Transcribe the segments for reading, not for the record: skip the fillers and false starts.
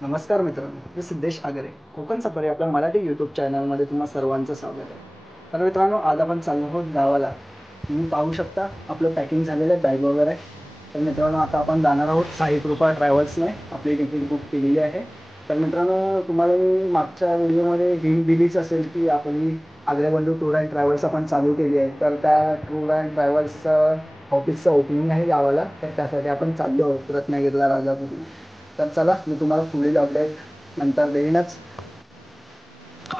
नमस्कार मित्रांनो, मी सिद्धेश आगरे. कोकण सफारी आपल्या मराठी यूट्यूब चॅनलमध्ये तुम्हा सर्वांचं स्वागत आहे. तर मित्रांनो, आज आपण चाललो आहोत गावाला. तुम्ही पाहू शकता आपलं पॅकिंग झालेलं आहे बॅग वगैरे. तर मित्रांनो, आता आपण जाणार आहोत साई कृपा ट्रॅव्हल्सने आपली तिकीट बुक केलेली आहे. तर मित्रांनो, तुम्हाला मी मागच्या व्हिडिओमध्ये हिंट दिलीच असेल की आपली आग्रेबंधू टूर अँड ट्रॅव्हल्स आपण चालू केली आहे. तर त्या टूर अँड ट्रॅव्हल्सचं ऑफिसचं ओपनिंग आहे गावाला. तर त्यासाठी आपण चाललो आहोत रत्नागिरीला, राजापूरला. तर चला, मी तुम्हाला पुढील अपडेट नंतर देईनच.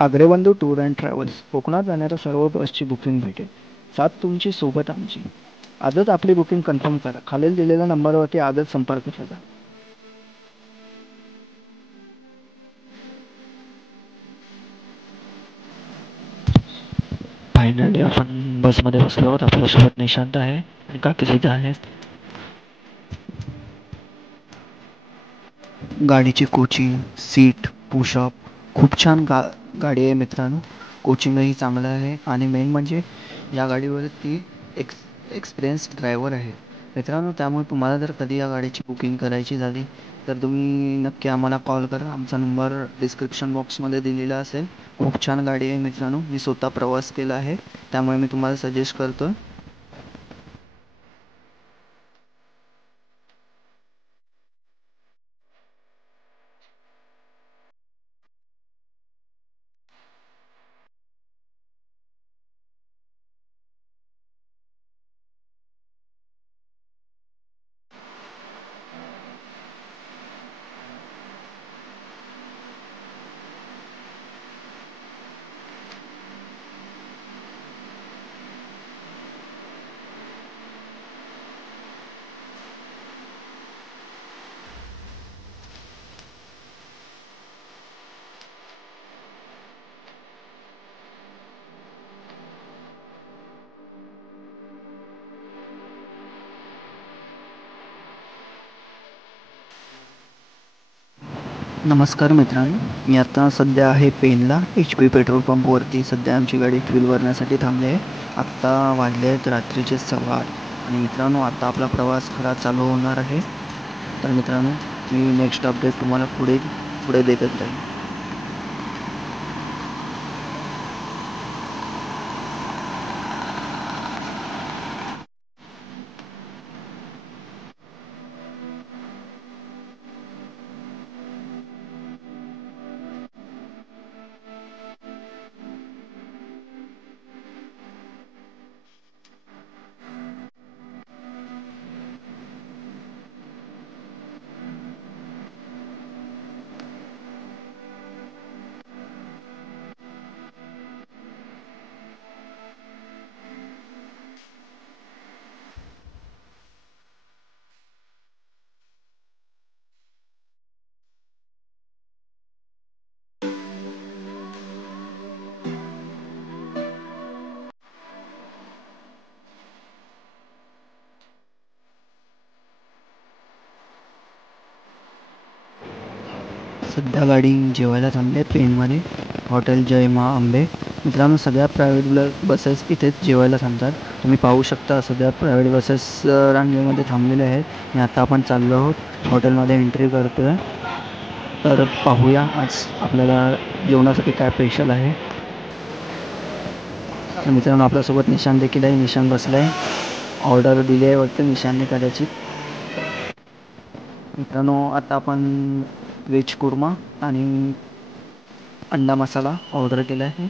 आग्रेबंधू टूर अँड ट्रॅव्हल्स कोकणात जाणाऱ्या सर्व बसची बुकिंग भेटेल. साथ तुमची सोबत आमची. आजच आपली बुकिंग कन्फर्म करा. खालील दिलेल्या नंबरवरती आजच संपर्क साधा. फायनली आपण बसमध्ये बसलो आहोत. आपल्यासोबत निशांत आहे आणि काकी सुद्धा आहेत. गाडीची कोचिंग, सीट, पुशअप खूप छान गाडी आहे मित्रांनो. कोचिंगही चांगलं आहे आणि मेन म्हणजे या गाडीवरती एक्सपिरियन्स ड्रायव्हर आहे मित्रांनो. त्यामुळे तुम्हाला जर कधी या गाडीची बुकिंग करायची झाली तर तुम्ही नक्की आम्हाला कॉल करा. आमचा नंबर डिस्क्रिप्शन बॉक्समध्ये दिलेला असेल. खूप छान गाडी आहे मित्रांनो. मी स्वतः प्रवास केला आहे, त्यामुळे मी तुम्हाला सजेस्ट करतो. नमस्कार मित्रांनो, मी आता सध्या आहे पेनला HP पेट्रोल पंपवरती. सध्या आमची गाडी फ्यूल भरण्यासाठी थांबली आहे. आत्ता वाजले आहेत रात्रीचे 8:15 आणि मित्रांनो, आता आपला प्रवास खरा चालू होणार आहे. तर मित्रांनो, मी नेक्स्ट अपडेट तुम्हाला पुढे देतच राहील. सध्या गाडी जेवायला थांबली आहे पेनमध्ये, हॉटेल जय मा अंबे. मित्रांनो, सगळ्या प्रायव्हेट बसेस इथेच जेवायला थांबतात. तुम्ही पाहू शकता सध्या प्रायव्हेट बसेस रांगेमध्ये थांबलेले आहेत. आणि आता आपण चाललो आहोत हॉटेलमध्ये एंट्री करतो आहे. तर पाहूया आज आपल्याला जेवणासाठी काय स्पेशल आहे. तर मित्रांनो, आपल्यासोबत निशांत देखील आहे. निशांत बसला आहे. ऑर्डर दिली आहे वाटतं निशांतने कदाचित. मित्रांनो, आता आपण व्हेज कुर्मा आणि अंडा मसाला ऑर्डर केला आहे.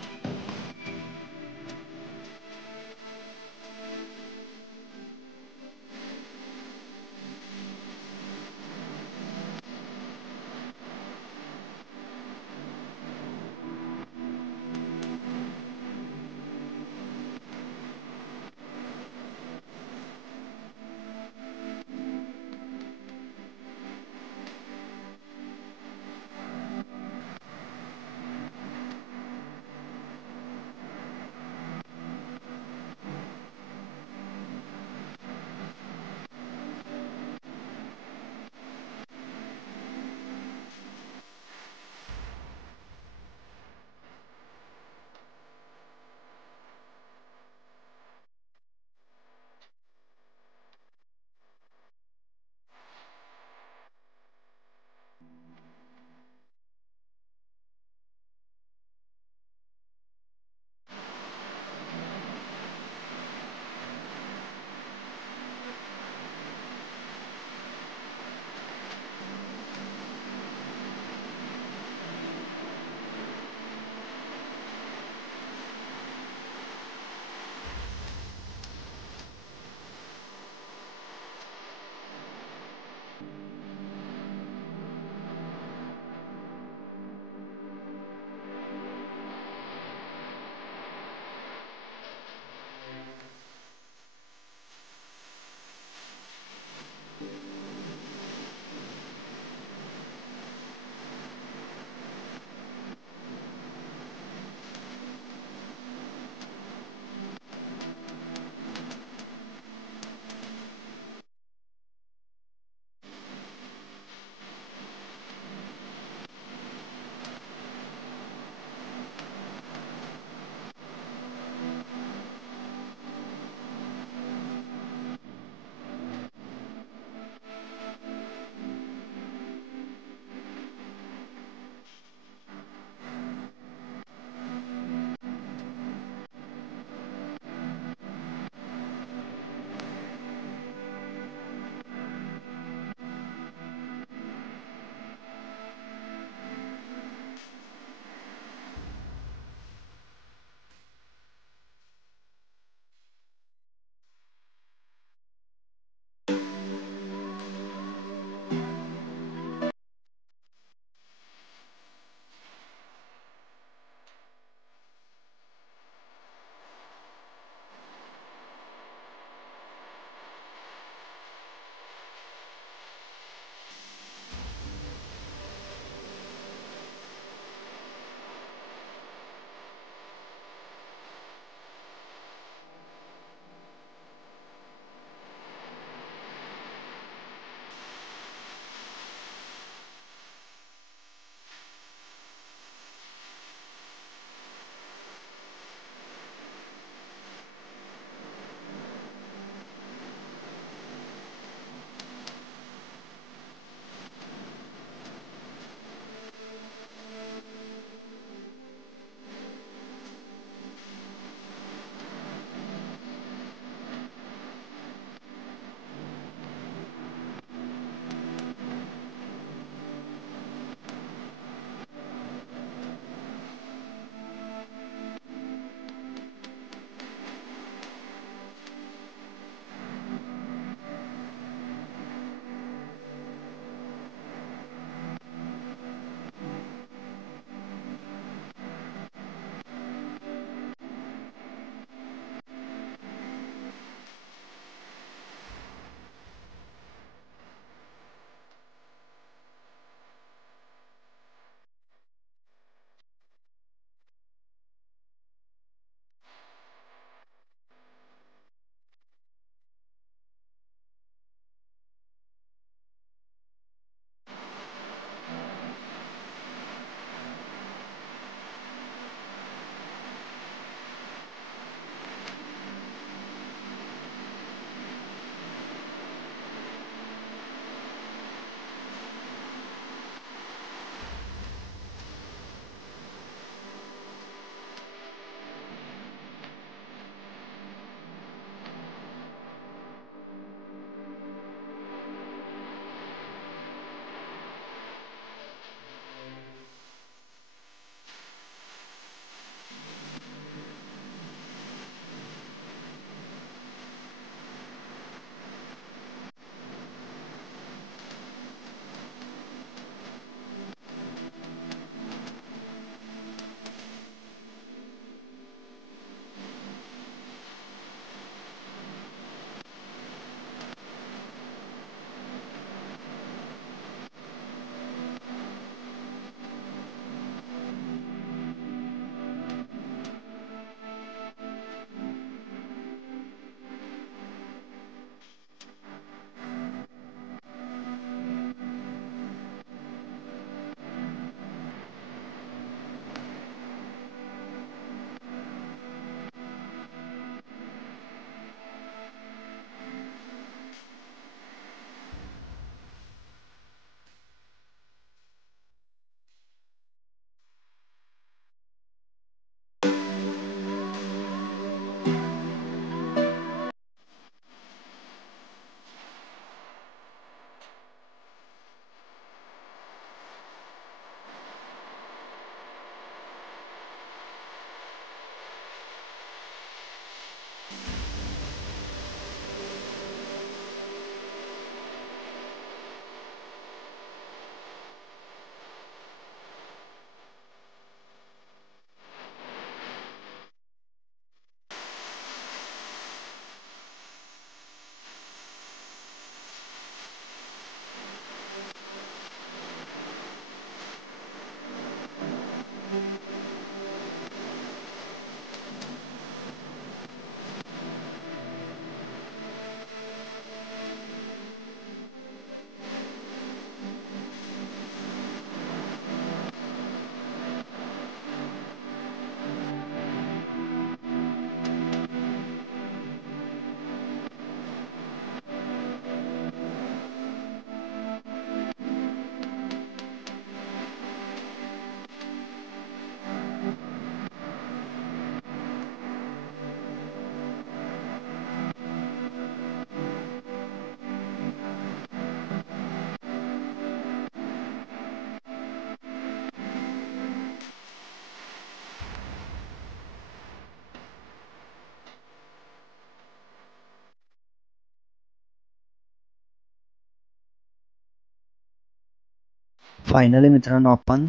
फायनली मित्रांनो आपण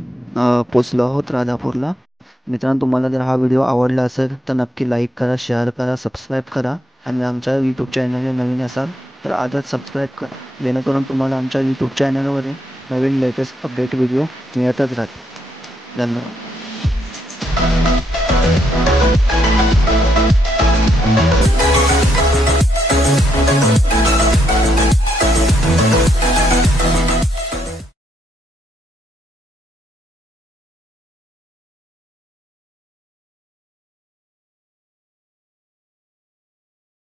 पोचलो आहोत राजापूरला. मित्रांनो, तुम्हाला जर हा व्हिडिओ आवडला असेल तर नक्की लाईक करा, शेअर करा, सबस्क्राईब करा आणि आमच्या यूट्यूब चॅनलला नवीन असाल तर आजच सबस्क्राईब करा, जेणेकरून तुम्हाला आमच्या यूट्यूब चॅनलवरील नवीन लेटेस्ट अपडेट व्हिडिओ मिळतच राहतील. धन्यवाद.